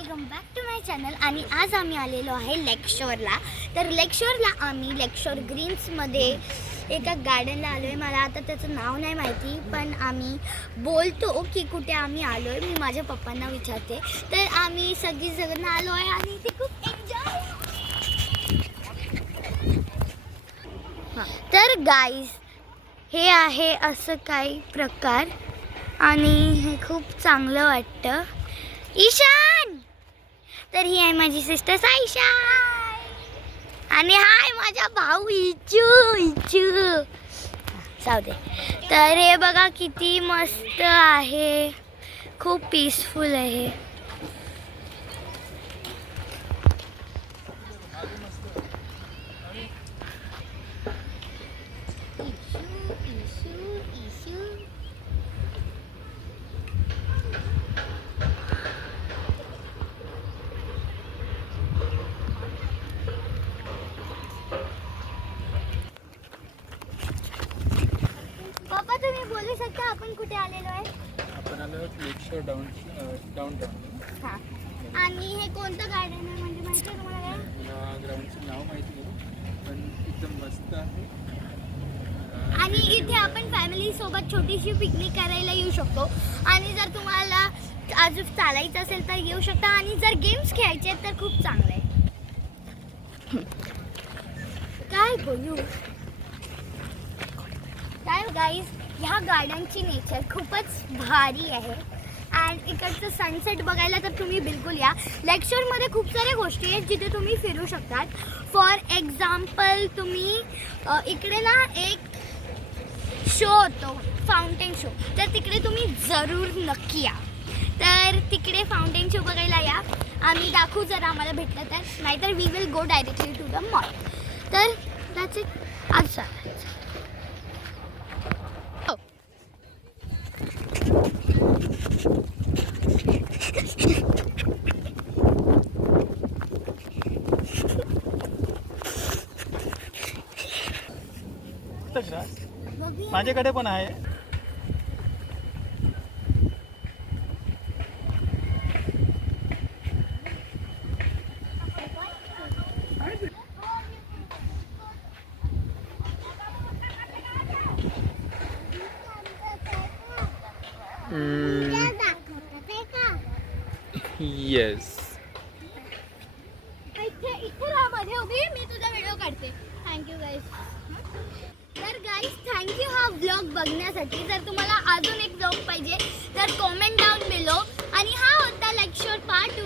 Welcome back to my channel. आणि आज आम्ही आलेलो आहे लेकशोरला. तर लेकशोरला आम्ही लेकशोर ग्रीन्समध्ये एका गार्डनला आलो आहे. मला आता त्याचं नाव नाही माहिती, पण आम्ही बोलतो की कुठे आम्ही आलो आहे. मी माझ्या पप्पांना विचारते. तर आम्ही सगळीजण आलो आहे आणि ते खूप एन्जॉय. तर गाईज हे आहे असं काही प्रकार आणि हे खूप चांगलं वाटतं. ईशान, तर ही आहे माझी सिस्टर साईशा आणि हाय माझा भाऊ इचू इचू जाऊ दे. तर हे बघा किती मस्त आहे, खूप पीसफुल आहे. पप्पा तुम्ही बोलू शकता आपण कुठे आलेलो आहे? आपण आलो आहोत लेकशोर डाऊनटाऊन. हां, आणि हे कोणतं गार्डन आहे म्हणजे माहिती आहे तुम्हाला काय? मला ग्राउंडचं नाव माहिती नाही, पण एकदम मस्त आहे. आणि इथे आपण फॅमिली सोबत छोटीशी पिकनिक करायला येऊ शकतो. आणि जर तुम्हाला अजून चालायचं असेल तर येऊ शकता. आणि जर गेम्स खेळायचे आहेत तर खूप चांगलं आहे. काय बोलू काय गाईज, ह्या गार्डनची नेचर खूपच भारी आहे. अँड इकडचं सनसेट बघायला तर तुम्ही बिलकुल या. लेकशोरमध्ये खूप साऱ्या गोष्टी आहेत जिथे तुम्ही फिरू शकतात. फॉर एक्झाम्पल तुम्ही इकडे ना एक शो होतो, फाउंटेन शो, तर तिकडे तुम्ही जरूर नक्की या. तर तिकडे फाउंटेन शो बघायला या. आम्ही दाखवू जर आम्हाला भेटलं तर, नाहीतर we will go directly to the mall. तर दॅट्स इट. अच्छा माझ्याकडे पण आहे. येस. इथे राहा मध्ये उभी, मी तुझा व्हिडिओ काढते. Thank you guys. तर गाईज थँक्यू हा व्लॉग बघण्यासाठी. जर तुम्हाला अजून एक व्लॉग पाहिजे तर कॉमेंट डाऊन बिलो. आणि हा होता लेकशोर पार्ट